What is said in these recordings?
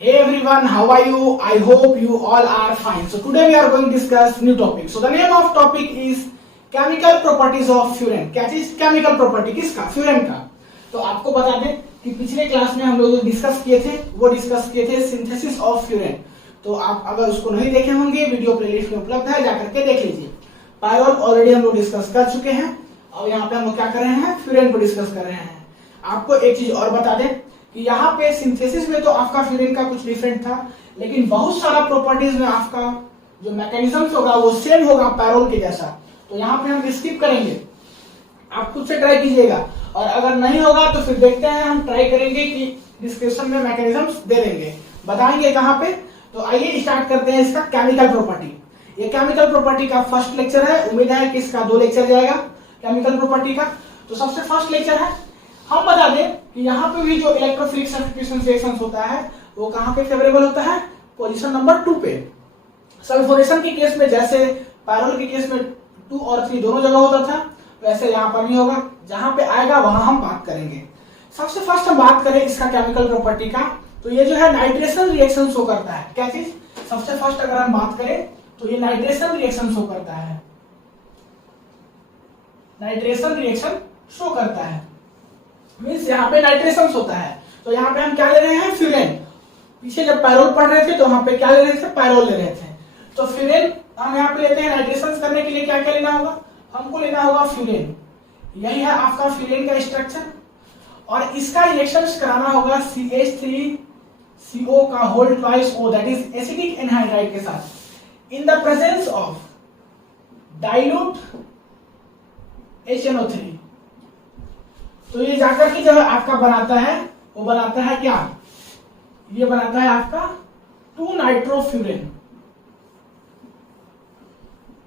Hey everyone, how are you? I hope you all are fine. So today we are going to discuss new topic. So the name of topic is chemical properties of furan. क्या चीज chemical property किसका? Furan का. तो आपको बता दें कि पिछले क्लास में हम लोग जो डिस्कस किए थे वो डिस्कस किए थे सिंथेसिस ऑफ फ्यूरन. तो आप अगर उसको नहीं देखे होंगे वीडियो प्लेलिस्ट में उपलब्ध है, जाकर के देख लीजिए. पायरोल ऑलरेडी हम लोग डिस्कस कर चुके हैं और यहाँ पे हम लोग क्या कर रहे हैं, फ्यूरन को डिस्कस कर रहे हैं. आपको एक चीज और बता दें कि यहाँ पे सिंथेसिस में तो आपका फ्यूरन का कुछ डिफरेंट था, लेकिन बहुत सारा प्रॉपर्टीज में आपका जो मैकेनिज्म होगा वो सेम होगा पैरोल के जैसा. तो यहाँ पे हम स्किप करेंगे, आप खुद से ट्राई कीजिएगा और अगर नहीं होगा तो फिर देखते हैं, हम ट्राई करेंगे कि डिस्क्रिप्शन में मैकेनिज्म्स दे देंगे, बताएंगे कहाँ पे. तो आइए स्टार्ट करते हैं इसका केमिकल प्रॉपर्टी. ये केमिकल प्रॉपर्टी का फर्स्ट लेक्चर है. उम्मीद है कि इसका 2 लेक्चर जाएगा केमिकल प्रॉपर्टी का. तो सबसे फर्स्ट लेक्चर है, हम बता दें कि यहाँ पे भी जो इलेक्ट्रोफिलिक सब्स्टिट्यूशन रिएक्शंस होता है वो कहाँ पे फेवरेबल होता है, पोजीशन नंबर 2 पे. सल्फोनेशन के केस में जैसे पैरोल के केस में 2 और 3 दोनों जगह होता था, वैसे यहाँ पर नहीं होगा. जहां पे आएगा वहां हम बात करेंगे. सबसे फर्स्ट हम बात करें इसका केमिकल प्रॉपर्टी का, तो ये जो है नाइट्रेशन रिएक्शन शो करता है. क्या चीज? सबसे फर्स्ट अगर हम बात करें तो ये नाइट्रेशन रिएक्शन शो करता है. नाइट्रेशन रिएक्शन शो करता है मीन्स यहाँ पे नाइट्रेशन होता है. तो यहाँ पे हम क्या ले रहे हैं, फ्यूरेन. पीछे जब पैरोल पढ़ रहे थे तो वहां पे क्या ले रहे थे, पैरोल ले रहे थे. तो फ्यूरेन हम यहाँ पे लेते हैं. नाइट्रेशन करने के लिए क्या क्या लेना होगा, हमको लेना होगा फ्यूरेन. यही है आपका फ्यूरेन का स्ट्रक्चर और इसका रिएक्शन कराना होगा CH3CO का whole twice O, that is acidic anhydride के साथ in the presence of dilute HNO3. तो ये जाकर के जब आपका बनाता है वो बनाता है क्या, ये बनाता है आपका 2 नाइट्रोफ्यूरेन.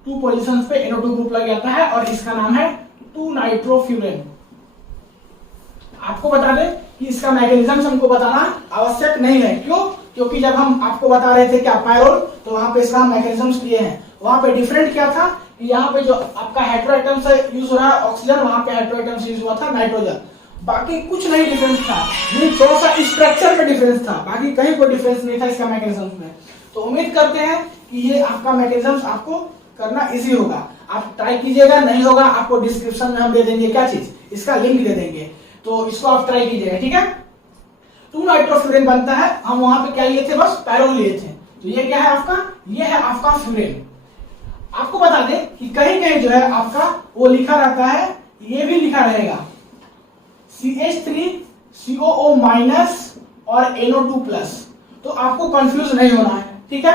2 पोजीशंस पे NO2 ग्रुप लग जाता है और इसका नाम है 2 नाइट्रोफ्यूरेन. आपको बता दें कि इसका मैकेनिज्म हमको बताना आवश्यक नहीं है. क्यों? क्योंकि जब हम आपको बता रहे थे क्या पैरोल, तो वहां पे इसका मैकेनिज्म्स दिए हैं. वहां पे डिफरेंट क्या था कि यहाँ पे जो आपका हेटेरोएटम से यूज हो रहा है ऑक्सीजन, वहां पे हेटेरोएटम से यूज हुआ था नाइट्रोजन. बाकी कुछ नहीं डिफरेंस था, थोड़ा सा स्ट्रक्चर में डिफरेंस था, बाकी कहीं कोई डिफरेंस नहीं था इसका मैकेनिज्म में. तो उम्मीद करते हैं कि ये आपका मैकेनिज्म आपको करना इजी होगा. आप ट्राई कीजिएगा, नहीं होगा आपको डिस्क्रिप्शन में हम दे देंगे क्या चीज, इसका लिंक दे देंगे. तो इसको आप ट्राई कीजिएगा, ठीक है. 2 नाइट्रोफ्यूरेन बनता है. हम वहां पे क्या लिए थे, बस पैरोल लिए थे. तो ये क्या है आपका, ये है आपका फ्यूरेन. आपको बता दें कि कहीं कहीं जो है आपका वो लिखा रहता है, ये भी लिखा रहेगा CH3COO माइनस और NO2 प्लस. तो आपको कंफ्यूज नहीं होना है, ठीक है.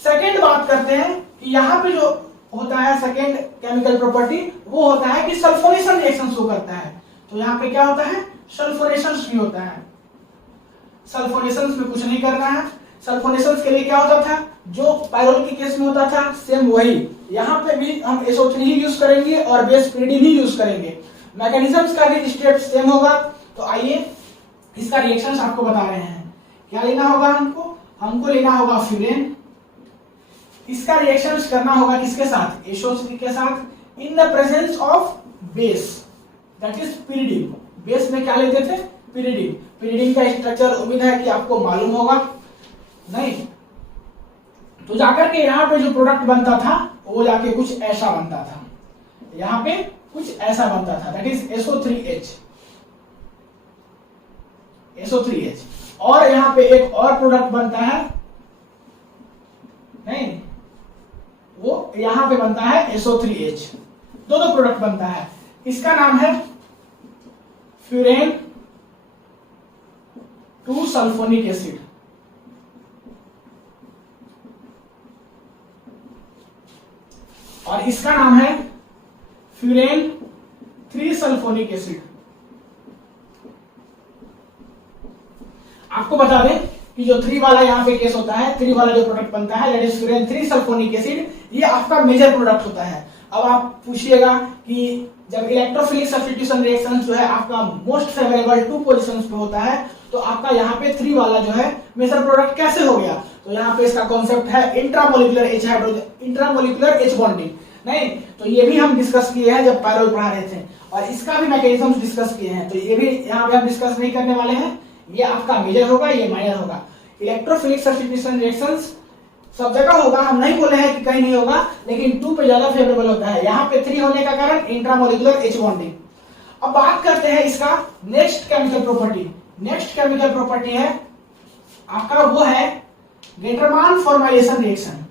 सेकेंड बात करते हैं कि यहाँ पे जो होता है सेकेंड केमिकल प्रॉपर्टी, वो होता है कि सल्फोनेशन रिएक्शन शो करता है. तो यहाँ पे क्या होता है, सल्फोनेशन भी होता है. सल्फोनेशन में कुछ नहीं करना है. सल्फोनेशन के लिए क्या होता था, जो पैरोल के केस में होता था सेम वही यहाँ पे भी हम SO3 ही यूज करेंगे और बेस pyridine ही यूज करेंगे. मैकेनिज्म्स का भी स्टेप सेम होगा. तो आइए इसका रिएक्शंस आपको बता रहे हैं. क्या लेना होगा हमको लेना होगा फ्यूरेन. इसका रिएक्शंस करना होगा किसके साथ, SO3 के साथ in the presence of base, that is pyridine. Base में क्या लेते थे, pyridine. pyridine का स्ट्रक्चर उम्मीद है कि आपको मालूम होगा. नहीं तो जाकर के यहाँ पे जो प्रोडक्ट बनता था वो जाके कुछ ऐसा बनता था, यहाँ पे कुछ ऐसा बनता था, दैट इज SO3H. और यहाँ पे एक और प्रोडक्ट बनता है, नहीं वो यहाँ पे बनता है SO3H. दो प्रोडक्ट बनता है. इसका नाम है फ्यूरेन 2 सल्फोनिक एसिड. और इसका नाम है फ्यूरेन 3 सल्फोनिक एसिड. आपको बता दें कि जो 3 वाला यहाँ पे केस होता है, 3 वाला जो प्रोडक्ट बनता है that is furan 3 sulphonic acid, ये आपका मेजर प्रोडक्ट होता है. अब आप पूछिएगा कि जब इलेक्ट्रोफिलिक सब्स्टिट्यूशन रिएक्शन जो है आपका मोस्ट फेवरेबल 2 पोजीशंस पे होता है, तो आपका यहाँ पे 3 वाला जो है मेजर प्रोडक्ट कैसे हो गया. तो यहाँ पे इसका कॉन्सेप्ट है intramolecular H hydrogen, intramolecular H bonding. नहीं तो ये भी हम डिस्कस किए हैं जब पैरोल पढ़ा रहे थे, और इसका भी मैकेनिज्म डिस्कस किए हैं. तो ये भी यहाँ पे हम डिस्कस नहीं करने वाले हैं. ये आपका मेजर होगा, ये माइनर होगा. इलेक्ट्रोफिलिक सब्स्टिट्यूशन रिएक्शंस सब जगह होगा, हम नहीं बोले हैं कि कहीं नहीं होगा, लेकिन 2 पे ज्यादा फेवरेबल होता है। यहाँ पे 3 होने का कारण इंट्रामोलिकुलर H बॉन्डिंग। अब बात करते हैं इसका next chemical property. Next chemical property है आपका, वो है Gattermann formylation reaction.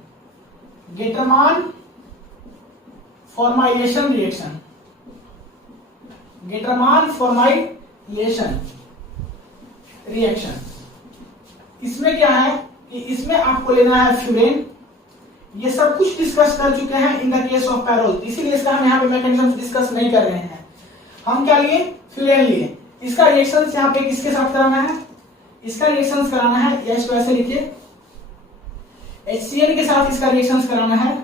Gattermann formylation reaction, Gattermann formylation reaction. इसमें क्या है कि इसमें आपको लेना है फ्यूरेन। ये सब कुछ डिस्कस कर चुके हैं in the case of parole, इसीलिए इसका हम यहाँ पे मैकेनिज्म डिस्कस नहीं कर रहे हैं। हम क्या लिए? फ्यूरेन लिए। इसका रिएक्शन यहाँ पे किसके साथ कराना है? इसका रिएक्शन कराना है, या इसको ऐसे लिखिए, HCl के साथ इसका रिएक्शन कराना है,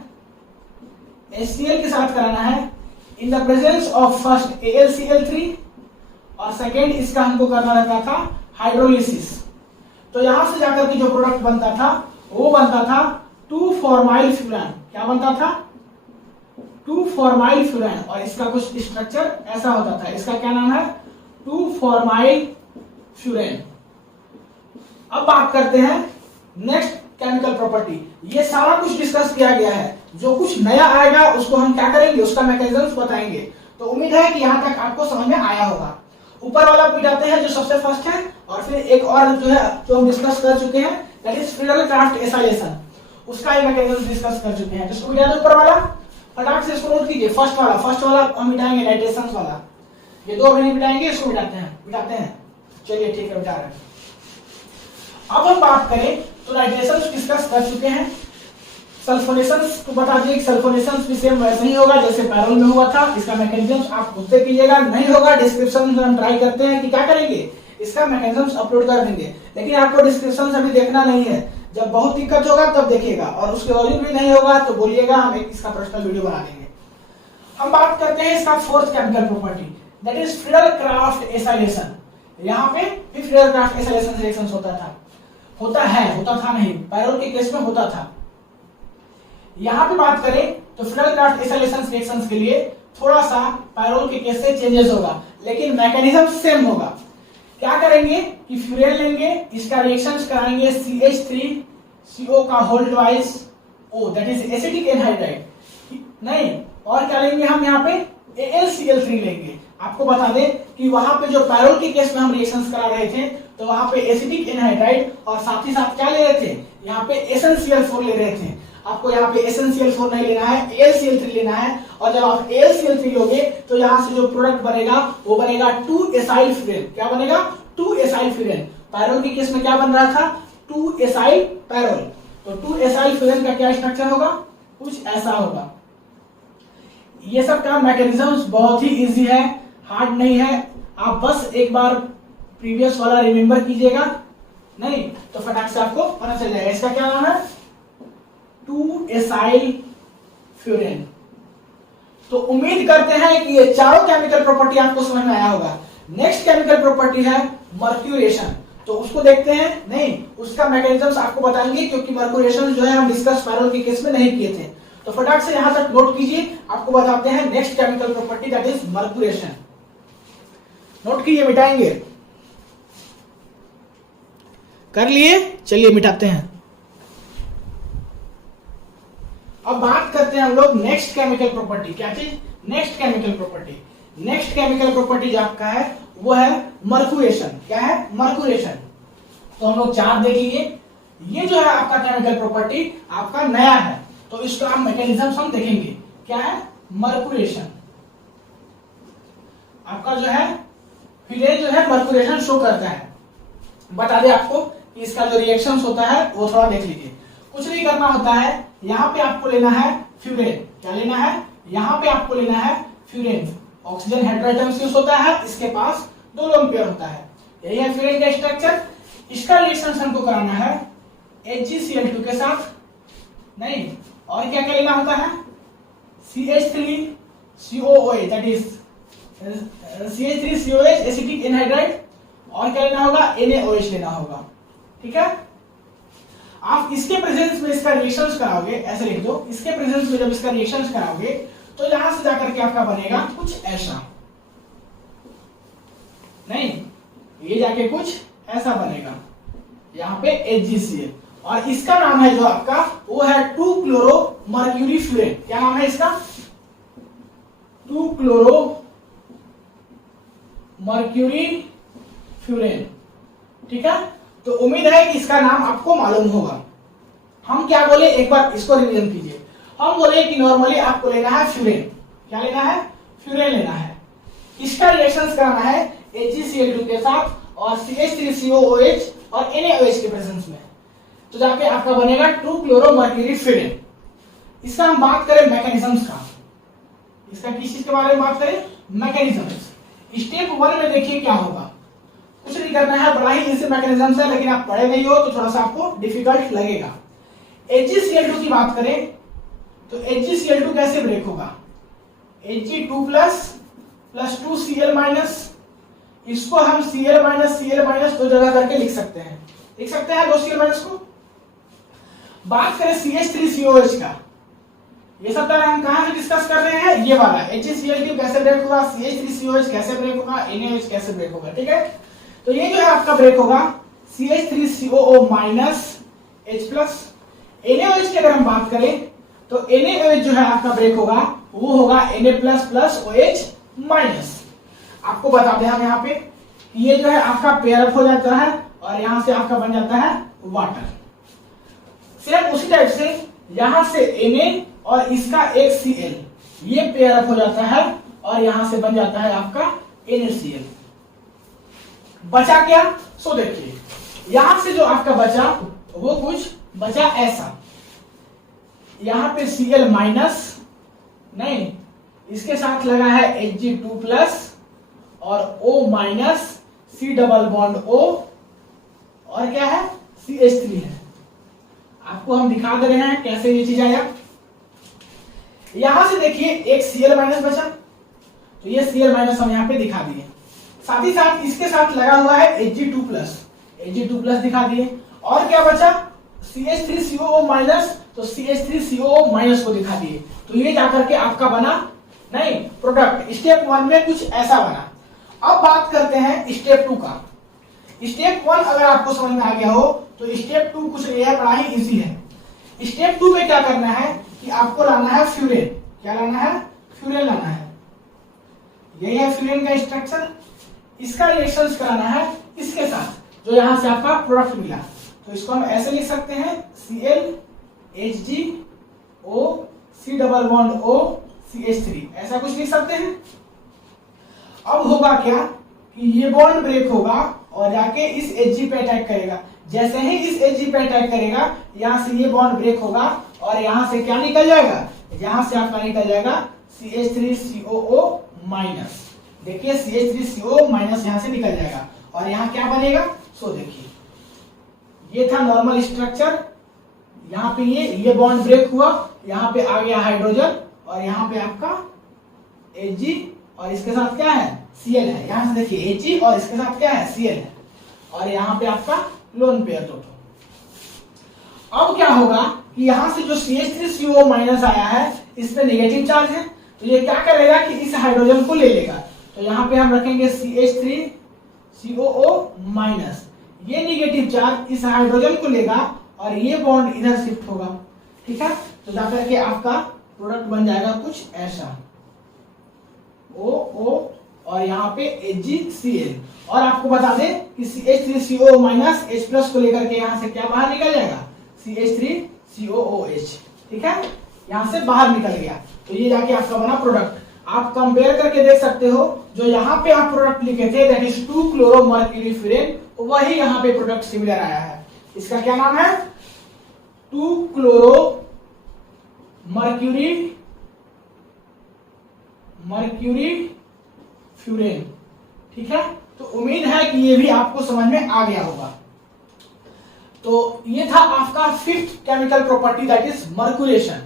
HCl के साथ कराना है इन the presence of first AlCl3 और सेकेंड इसका हमको करना रहता था हाइड्रोलिसिस। तो यहां से जाकर के जो प्रोडक्ट बनता था वो बनता था 2-फॉर्माइल फ्यूरान। क्या बनता था? 2-फॉर्माइल फ्यूरान। और इसका कुछ स्ट्रक्चर ऐसा होता था, इसका क्या नाम है? 2-फॉर्माइल फ्यूरेन। अब बात करते हैं नेक्स्ट केमिकल प्रॉपर्टी। ये सारा कुछ डिस्कस किया गया है, जो कुछ नया आएगा उसको हम क्या करेंगे, उसका मैकेनिज्म बताएंगे। तो उम्मीद है कि यहाँ तक आपको समझ में आया होगा। ऊपर वाला मिटाते हैं जो सबसे फर्स्ट है, और फिर एक और जो है जो हम डिस्कस कर चुके हैं, that is Friedel Crafts acylation, उसका ही मैकेनिज्म डिस्कस कर चुके हैं। जिसको मिटा दो ऊपर वाला, फटाक से इसको नोट कीजिए। फर्स्ट वाला हम मिटाएंगे, नाइट्रेशन वाला। ये 2 अभी नहीं मिटाएंगे, इसको मिटाते हैं। चलिए ठीक है, मिटा रहे हैं। अब हम बात करें तो नाइट्रेशन डिस्कस कर चुके हैं। सल्फोनेशन को बता दिए कि सल्फोनेशन भी सेम वैसे ही होगा जैसे पैरोल में हुआ था। इसका मैकेनिज्म आप खुद से कीजिएगा, नहीं होगा डिस्क्रिप्शन में हम ट्राई करते हैं कि क्या करेंगे, इसका मैकेनिज्म अपलोड कर देंगे। लेकिन आपको डिस्क्रिप्शन अभी देखना नहीं है, जब बहुत दिक्कत होगा तब देखिएगा, और उसके बावजूद भी नहीं होगा तो बोलिएगा, हम एक इसका पर्सनल वीडियो बना देंगे। हम बात करते हैं इसका fourth chemical property, that is Friedel Crafts acylation. यहाँ पे भी फ्रीडल क्राफ्ट एसाइलेशन रिएक्शन होता था नहीं, पैरोल के केस में होता था। यहाँ पे बात करें तो फ्रीडल क्राफ्ट एसाइलेशन रिएक्शंस के लिए थोड़ा सा पैरोल के केस से चेंजेस होगा, लेकिन मैकेनिज्म सेम होगा। क्या करेंगे कि फ्यूरेन लेंगे, इसका रिएक्शंस कराएंगे CH3CO का whole twice O, that is acetic anhydride. नहीं, और क्या लेंगे हम यहाँ पे AlCl3 लेंगे। आपको बता दें कि वहां पे जो पैरोल के केस में हम रिएक्शंस करा रहे थे तो वहां पे एसिटिक एनहाइड्राइड और साथ ही साथ क्या ले रहे थे, यहाँ पे SnCl4 ले रहे थे। आपको यहाँ पे SnCl4 नहीं लेना है, AlCl3 लेना है। और जब आप AlCl3 लोगे तो यहाँ से जो प्रोडक्ट बनेगा वो बनेगा 2-एसाइल फ्यूरेन। क्या बनेगा? 2-एसाइल फ्यूरेन। पैरोल के केस में क्या बन रहा था? 2-एसाइल पैरोल। तो 2-एसाइल फ्यूरेन का क्या स्ट्रक्चर होगा? कुछ ऐसा होगा। ये सब का मैकेनिज्म बहुत ही इजी है, हार्ड नहीं है। आप बस एक बार प्रीवियस वाला रिमेंबर कीजिएगा, नहीं तो फटाक से आपको पता चल जाएगा। इसका क्या नाम है? 2-एसाइल फ्यूरेन। तो उम्मीद करते हैं कि ये चारों केमिकल प्रॉपर्टी आपको समझ में आया होगा। नेक्स्ट केमिकल प्रॉपर्टी है मर्क्यूरेशन। तो उसको देखते हैं, नहीं उसका मैकेनिज्म आपको बताएंगे, क्योंकि मर्क्यूरेशन जो है हम डिस्कस पैरोल के केस में नहीं किए थे। तो फटाक से यहां तक नोट कीजिए, आपको बताते हैं next chemical property, that is mercuration. Note कीजिए, मिटाएंगे। कर लिए? चलिए मिटाते हैं। अब बात करते हैं हम लोग नेक्स्ट केमिकल प्रॉपर्टी। क्या चीज? Next chemical property. Next chemical property जो आपका है वो है मर्क्यूरेशन। क्या है? मर्क्यूरेशन। तो हम लोग 4 देख लीजिए। ये जो है आपका केमिकल प्रॉपर्टी आपका नया है, तो इसका हम मैकेनिज्म हम देखेंगे। क्या है? मर्क्यूरेशन। आपका जो है फिर जो है मर्क्यूरेशन शो करता है। बता दे आपको कि इसका जो रिएक्शंस होता है वो थोड़ा देख लीजिए। कुछ नहीं करना होता है, यहाँ पे आपको लेना है फ्यूरेन। क्या लेना है? यहाँ पे आपको लेना है फ्यूरेन। ऑक्सीजन हाइड्रोएटम्स यूज होता है, इसके पास 2 लोन पेयर होता है। यही है फ्यूरेन का स्ट्रक्चर। इसका रिएक्शन हमको कराना है HgCl2 के साथ, नहीं और क्या क्या लेना होता है? CH3COOH, that is CH3COH acetic anhydride. और क्या लेना होगा? NaOH लेना होगा। ठीक है, आप इसके प्रेजेंस में इसका रिएक्शंस कराओगे, ऐसे लिख दो, इसके प्रेजेंस में जब इसका रिएक्शंस कराओगे तो यहां से जाकर के आपका बनेगा कुछ ऐसा, नहीं ये जाके कुछ ऐसा बनेगा। यहाँ पे HgCl, और इसका नाम है जो आपका वो है 2 क्लोरो मर्क्यूरी फ्यूरेन। क्या नाम है इसका? 2 क्लोरो मर्क्यूरी फ्यूरेन। ठीक है, तो उम्मीद है कि इसका नाम आपको मालूम होगा। हम क्या बोले, एक बार इसको रिवीजन कीजिए। हम बोले कि नॉर्मली आपको लेना है फ्यूरेन। क्या लेना है? फ्यूरेन लेना है। इसका रिएक्शंस कराना है HgCl2 के साथ और CH3COOH और NaOH के प्रेजेंस में, तो जाके आपका बनेगा 2 क्लोरो मर्क्यूरी फ्यूरेन। इसका हम बात करें मैकेनिज्म्स का, इसका किस चीज के बारे में बात करें? मैकेनिज्म्स। स्टेप 1 में देखिए क्या होगा, कुछ नहीं करना है, बड़ा ही इजी मैकेनिज्म है, लेकिन आप पढ़े नहीं हो तो थोड़ा सा आपको डिफिकल्ट लगेगा। HgCl2 की बात करें तो HgCl2 कैसे ब्रेक होगा? Hg2 प्लस 2Cl-, इसको हम Cl- दो जगह करके लिख सकते हैं, लिख सकते हैं 2Cl- को। बात करें CH3COH का, ये सब तरह हम कहां से डिस्कस कर रहे हैं? ये वाला HgCl2 कैसे ब्रेक होगा, CH3COH कैसे ब्रेक होगा, NaOH कैसे ब्रेक होगा। ठीक है, तो ये जो है आपका ब्रेक होगा CH3COO- H+। NaOH की अगर हम बात करें तो NaOH जो है आपका ब्रेक होगा वो होगा Na++OH-। आपको बता दें हम यहाँ पे ये जो है आपका पेयर अप हो जाता है और यहां से आपका बन जाता है वाटर। सेम उसी टाइप से यहां से Na और इसका एक Cl, ये पेयर अप हो जाता है और यहां से बन जाता है आपका NaCl। बचा क्या? सो देखिए यहां से जो आपका बचा वो कुछ बचा ऐसा, यहां पे Cl- नहीं, इसके साथ लगा है Hg2+ और O- C double bond O और क्या है? CH3 है। आपको हम दिखा दे रहे हैं कैसे ये चीज आया। यहां से देखिए एक Cl- बचा, तो ये Cl- हम यहां पे दिखा दिए, साथ ही साथ इसके साथ लगा हुआ है Hg2+ दिखा दिए, और क्या बचा? CH3COO-, तो CH3COO- को दिखा दिए। तो ये जाकर के आपका बना नहीं प्रोडक्ट। स्टेप 1 में कुछ ऐसा बना। अब बात करते हैं स्टेप 2 का। स्टेप 1 अगर आपको समझ में आ गया हो तो स्टेप 2 कुछ नहीं है, बड़ा ही इजी है। स्टेप 2 में क्या करना है कि आपको लाना है फ्यूरेन। क्या लाना है? फ्यूरेन लाना है। यही है फ्यूरेन का स्ट्रक्चर। इसका रिएक्शन कराना है इसके साथ जो यहां से आपका प्रोडक्ट मिला, तो इसको हम ऐसे लिख सकते हैं Cl HgO C double bond O CH3, ऐसा कुछ लिख सकते हैं। अब होगा क्या कि ये बॉन्ड ब्रेक होगा और जाके इस Hg पे अटैक करेगा। जैसे ही इस Hg पे अटैक करेगा यहां से ये बॉन्ड ब्रेक होगा और यहां से क्या निकल जाएगा? यहां से आपका निकल जाएगा CH3COO-। देखिए CH3COO- यहां से निकल जाएगा और यहां क्या बनेगा? सो देखिए ये था नॉर्मल स्ट्रक्चर, यहाँ पे ये बॉन्ड ब्रेक हुआ, यहाँ पे आ गया हाइड्रोजन और यहाँ पे आपका Hg और इसके साथ क्या है? Cl है। यहां से देखिए Hg और इसके साथ क्या है? Cl है, और यहाँ पे आपका लोन पेयर टोटल। अब क्या होगा कि यहां से जो CH3COO- आया है इस पे नेगेटिव चार्ज है, तो ये क्या करेगा कि इस हाइड्रोजन को ले लेगा। तो यहाँ पे हम रखेंगे CH3COO-। ये नेगेटिव चार्ज इस हाइड्रोजन को लेगा और ये बॉन्ड इधर शिफ्ट होगा। ठीक है, तो जाकर के आपका प्रोडक्ट बन जाएगा कुछ ऐसा O और यहाँ पे HgCl। और आपको बता दें कि CH3COO- H+ को लेकर के यहाँ से क्या बाहर निकल जाएगा? CH3COOH। ठीक है, यहाँ से बाहर निकल गया, तो ये जाके आपका बना प्रोडक्ट। आप कंपेयर करके देख सकते हो, जो यहाँ पे आप प्रोडक्ट लिखे थे that is 2 chloro mercury furan, वही यहाँ पे प्रोडक्ट सिमिलर आया है। इसका क्या नाम है? 2 क्लोरो मर्क्यूरी फ्यूरेन। ठीक है, तो उम्मीद है कि ये भी आपको समझ में आ गया होगा। तो ये था आपका 5th chemical property that is mercuration.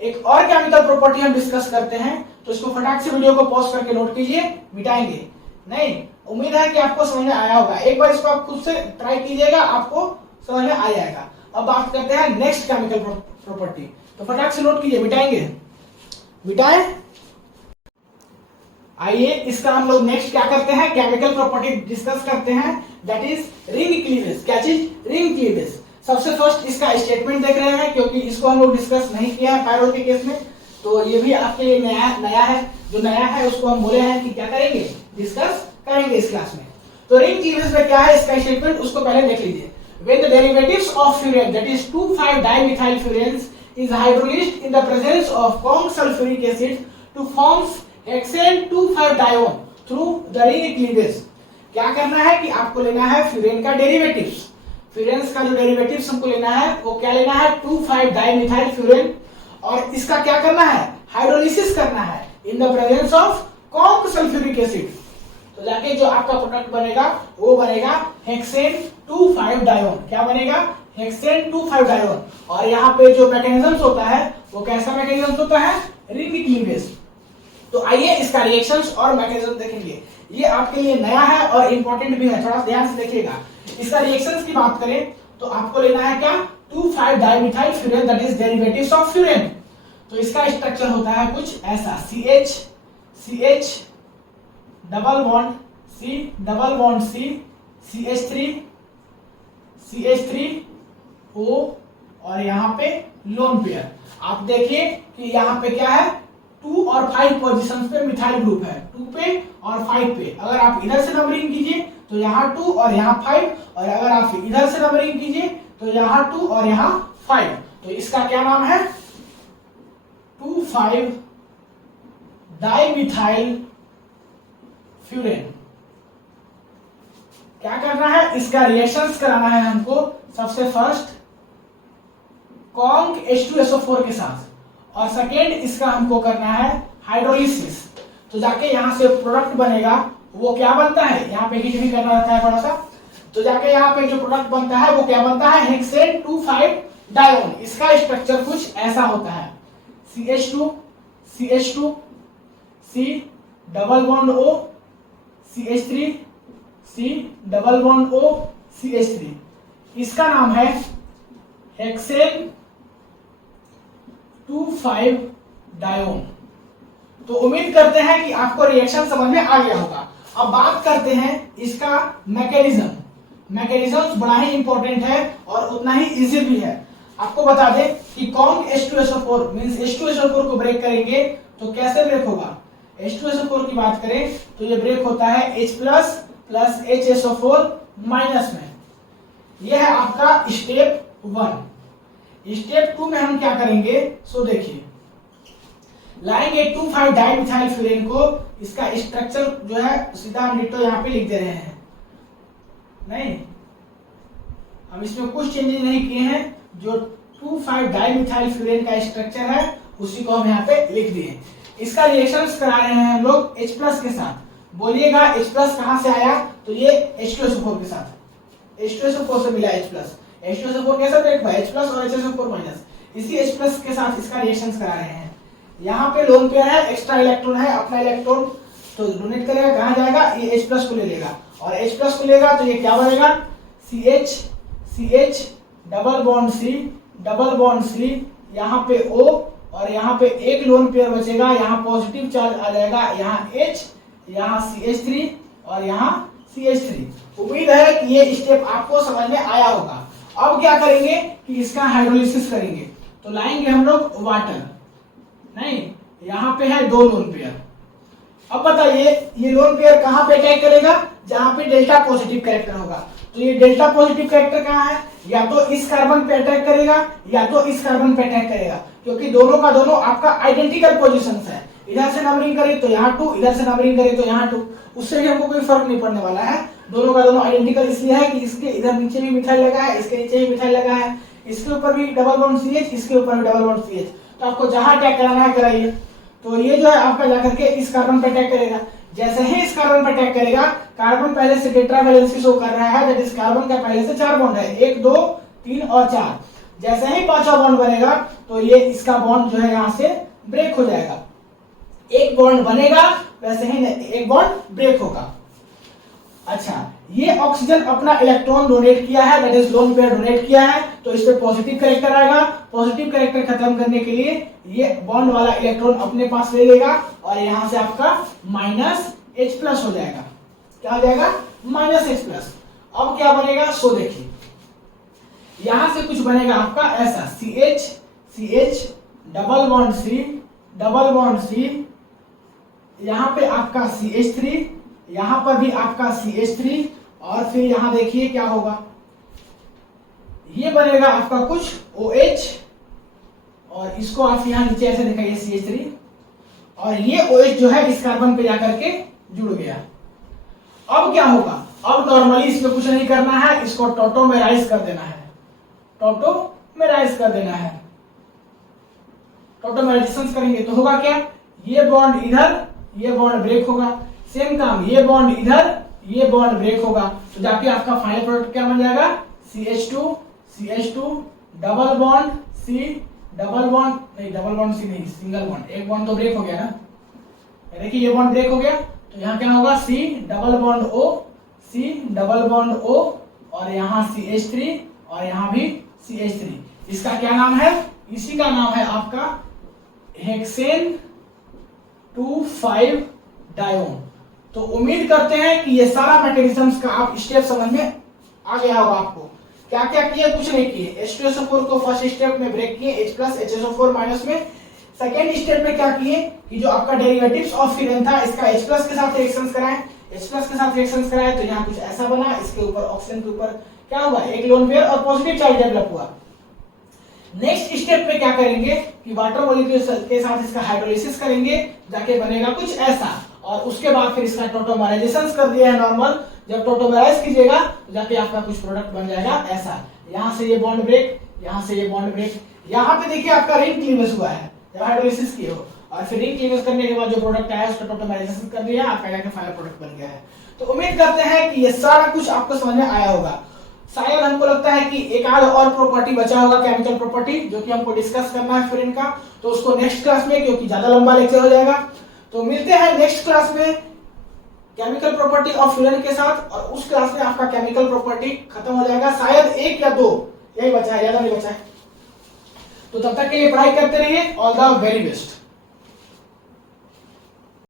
एक और केमिकल प्रॉपर्टी हम डिस्कस करते हैं, तो इसको फटाक से वीडियो को पॉज करके नोट कीजिए, मिटाएंगे नहीं। उम्मीद है कि आपको समझ में आया होगा। एक बार इसको आप खुद से ट्राई कीजिएगा, आपको समझ में आ जाएगा। अब बात करते हैं नेक्स्ट केमिकल प्रॉपर्टी, तो फटाक से नोट कीजिए, मिटाएंगे, मिटाएं। आइए इसका हम लोग नेक्स्ट क्या करते हैं, केमिकल प्रॉपर्टी डिस्कस करते हैं, दैट इज रिंग क्लीवेज। क्या चीज? Ring cleavage. सबसे फर्स्ट इसका स्टेटमेंट देख रहे हैं, क्योंकि इसको हम लोग डिस्कस नहीं किया है पायरोल के केस में, तो ये भी आपके लिए नया है। जो नया है उसको हम बोले हैं कि क्या करेंगे, डिस्कस करेंगे इस क्लास में। तो रिंग क्लीवेज में क्या है इसका स्टेटमेंट, उसको पहले देख लीजिए। When the derivatives of furan, that is 2,5-dimethylfurans, is hydrolyzed in the presence of Kong sulfuric acid to forms hexane 2,5-dione through the ring cleavage। क्या करना है कि आपको लेना है फ्यूरेन का डेरिवेटिव्स। फ्यूरेंस का जो डेरिवेटिव्स हमको लेना है वो क्या लेना है, 2,5-dimethyl और इसका क्या करना है, हाइड्रोलिसिस करना है इन the presence of Kong sulphuric acid. तो जाके जो आपका प्रोडक्ट बनेगा वो बनेगा हेक्सेन 2,5-डायोन। क्या बनेगा, हेक्सेन 2,5-डायोन। और यहाँ पे जो मैकेनिज्म होता है वो कैसा मैकेनिज्म होता है, रिंग क्लीवेज। तो आइए इसका रिएक्शंस और मैकेनिज्म देखेंगे। ये आपके लिए नया है और इंपॉर्टेंट भी है, थोड़ा ध्यान से देखिएगा। इसका रिएक्शंस की बात करें तो आपको लेना है क्या, 2,5-dimethyl that is derivatives of furan. तो इसका स्ट्रक्चर होता है कुछ ऐसा, CH double bond C double bond C CH3O और यहाँ पे लोन पेयर। आप देखिए कि यहाँ पे क्या है, 2 और 5 पोजीशन पे मिथाइल ग्रुप है, 2 पे और 5 पे। अगर आप इधर से नंबरिंग कीजिए तो यहाँ 2 और यहाँ 5, और अगर आप इधर से नंबरिंग कीजिए तो यहाँ 2 और यहाँ 5। तो इसका क्या नाम है, 2,5-डाइमिथाइल फ्यूरेन। क्या करना है, इसका रिएक्शंस कराना है हमको। सबसे फर्स्ट कॉन्ग H2SO4 के साथ, और सेकेंड इसका हमको करना है हाइड्रोलिसिस। तो जाके यहाँ से प्रोडक्ट बनेगा वो क्या बनता है, यहाँ पे हीट भी करना रहता है थोड़ा सा। तो जाके यहाँ पे जो प्रोडक्ट बनता है वो क्या बनता है, हेक्सेन 2,5-डायोन। इसका स्ट्रक्चर कुछ ऐसा होता है, CH2 C double bond O CH3 C double bond O CH3। इसका नाम है हेक्सेन 2,5-डायोन। तो उम्मीद करते हैं कि आपको रिएक्शन समझ में आ गया होगा। अब बात करते हैं इसका मैकेनिज्म। मैकेनिज्म बड़ा ही इंपॉर्टेंट है और उतना ही इजी भी है। आपको बता दें कि कॉन्ग H2SO4 मींस H2SO4 को ब्रेक करेंगे तो कैसे ब्रेक होगा। H2SO4 की बात करें तो ये ब्रेक होता है H प्लस HSO4 माइनस में। यह है आपका स्टेप 1। स्टेप 2 में हम क्या करेंगे, सो देखिए, लाएंगे 2,5-डाइमिथाइल फ्यूरेन को। इसका स्ट्रक्चर जो है सीधा हम डिटो यहाँ पे लिख दे रहे हैं, नहीं हम इसमें कुछ चेंजेस नहीं किए हैं। जो 2,5-डाइमिथाइल फ्यूरेन का स्ट्रक्चर है उसी को हम यहाँ पे लिख दिए। इसका रिएक्शंस करा रहे हैं हम लोग H प्लस के साथ। बोलिएगा H प्लस कहां से आया, तो ये H2SO4 के साथ, H2SO4 से मिला H प्लस। H2SO4 कैसा ब्रेक हुआ, H प्लस और HSO4 माइनस। इसी H प्लस के साथ इसका रिएक्शंस करा रहे हैं। यहाँ पे लोन पेयर है, एक्स्ट्रा इलेक्ट्रॉन है, अपना इलेक्ट्रॉन तो डोनेट करेगा, कहाँ जाएगा, ये H प्लस को ले लेगा, और H प्लस को लेगा तो ये क्या बनेगा, CH double bond C double bond C, यहाँ पे O और यहाँ पे एक लोन पेयर बचेगा, यहाँ पॉजिटिव चार्ज आ जाएगा, यहाँ H, यहाँ CH3 और यहाँ CH3। उम्मीद है कि ये स्टेप आपको समझ में आया होगा। अब क्या करेंगे कि इसका हाइड्रोलिसिस करेंगे। तो लाएंगे हम लोग वाटर, नहीं यहाँ पे है 2 लोन पेयर। अब बताइए ये लोन पेयर कहाँ पे अटैक करेगा, जहां पे डेल्टा पॉजिटिव कैरेक्टर होगा। तो ये डेल्टा पॉजिटिव कैरेक्टर कहाँ है, या तो इस कार्बन पे अटैक करेगा या तो इस कार्बन पे अटैक करेगा, क्योंकि दोनों का दोनों आपका आइडेंटिकल पोजीशंस है। इधर से नंबरिंग करे तो यहाँ 2, इधर से नंबरिंग करे तो यहाँ 2, उससे भी हमको कोई फर्क नहीं पड़ने वाला है। दोनों का दोनों आइडेंटिकल इसलिए है कि इसके इधर नीचे भी मिथाइल लगा है, इसके नीचे भी मिथाइल लगा है, इसके ऊपर भी डबल बॉन्ड CH, इसके ऊपर भी डबल बॉन्ड CH। तो आपको जहां अटैक कराना है कराइए। तो ये जो है आपका जाकर के इस कार्बन पे अटैक करेगा। जैसे ही इस कार्बन पे अटैक करेगा, कार्बन पहले से टेट्रावैलेंसी शो कर रहा है, दैट इज कार्बन का पहले से 4 बॉन्ड है, 1 2 3 और 4। जैसे ही 5वां बॉन्ड बनेगा तो ये इसका बॉन्ड जो है यहाँ से ब्रेक हो जाएगा। एक बॉन्ड बनेगा वैसे ही एक बॉन्ड ब्रेक होगा। अच्छा, ये ऑक्सीजन अपना इलेक्ट्रॉन डोनेट किया है, that is lone pair donate किया है, तो इस पे पॉजिटिव कैरेक्टर आएगा। पॉजिटिव कैरेक्टर खत्म करने के लिए ये बॉन्ड वाला इलेक्ट्रॉन अपने पास ले लेगा और यहां से आपका -H+ हो जाएगा। क्या हो जाएगा? -H+। अब क्या बनेगा सो देखिए, यहां से कुछ बनेगा आपका ऐसा CH डबल बॉन्ड C, यहां पे आपका CH3, यहां पर भी आपका CH3, और फिर यहां देखिए क्या होगा, ये बनेगा आपका कुछ OH, और इसको आप यहां नीचे ऐसे दिखाइए CH3, और ये OH जो है इस कार्बन पे जाकर के जुड़ गया। अब क्या होगा? अब नॉर्मली इसमें कुछ नहीं करना है, इसको टॉटोमेराइज कर देना है, टॉटोमेराइजेशन करेंगे तो होगा क्या, ये बॉन्ड इधर, ये बॉन्ड ब्रेक होगा, सेम काम, ये बॉन्ड इधर, ये बॉन्ड ब्रेक होगा, तो जाके आपका फाइनल प्रोडक्ट क्या बन जाएगा? CH2 double bond C, double bond C नहीं, सिंगल बॉन्ड, एक बॉन्ड तो ब्रेक हो गया ना, देखिए ये बॉन्ड ब्रेक हो गया, तो यहाँ क्या होगा? C डबल बॉन्ड O, और यहाँ CH3, और यहाँ भी CH3। इसका क्या नाम है? इसी का नाम है आपका हेक्सेन 2,5 डायोन। तो उम्मीद करते हैं कि ये सारा मैकेनिज्म्स का आप स्टेप समझ में आ गया होगा आपको। क्या क्या किए? कुछ नहीं किए। H2SO4 को फर्स्ट स्टेप में ब्रेक किए H+ HSO4- में। सेकेंड स्टेप में क्या किए कि जो आपका डेरिवेटिव्स ऑफ फ्यूरेन था, इसका H+ के साथ रिएक्शंस कराएं, तो यहाँ कुछ ऐसा बना, इसके ऊपर ऑक्सीजन के ऊपर क्या हुआ? एक लोन पेयर और पॉजिटिव चार्ज डेवलप हुआ। नेक्स्ट स्टेप में क्या करेंगे कि वाटर मॉलिक्यूल के साथ इसका हाइड्रोलिसिस करेंगे, जाके बनेगा कुछ ऐसा, और उसके बाद फिर इसका टोटोमराइजेशन कर दिया है नॉर्मल। जब टोटोमराइज कीजिएगा तो जाके आपका कुछ प्रोडक्ट बन जाएगा ऐसा, यहां से ये बॉन्ड ब्रेक, यहां से ये बॉन्ड ब्रेक, यहां पे देखिए आपका रिंग क्लीवेज हुआ है जब हाइड्रोलिसिस किए हो, और फिर रिंग क्लीवेज करने के बाद जो प्रोडक्ट आया उसका टोटोमराइजेशन कर दिया, आपका जाके फाइनल प्रोडक्ट बन गया है। तो उम्मीद करते हैं कि ये सारा कुछ आपको समझ में आया होगा। शायद हमको लगता है कि एक आध और प्रॉपर्टी बचा होगा, केमिकल प्रॉपर्टी, जो कि हमको डिस्कस करना है फ्यूरेन का, तो उसको नेक्स्ट क्लास में, क्योंकि ज्यादा लंबा लेक्चर हो जाएगा। तो मिलते हैं नेक्स्ट क्लास में केमिकल प्रॉपर्टी ऑफ फ्यूरेन के साथ, और उस क्लास में आपका केमिकल प्रॉपर्टी खत्म हो जाएगा। शायद 1 या 2 यही बचा है, ज्यादा नहीं बचा है। तो तब तक के लिए पढ़ाई करते रहिए। All the very best.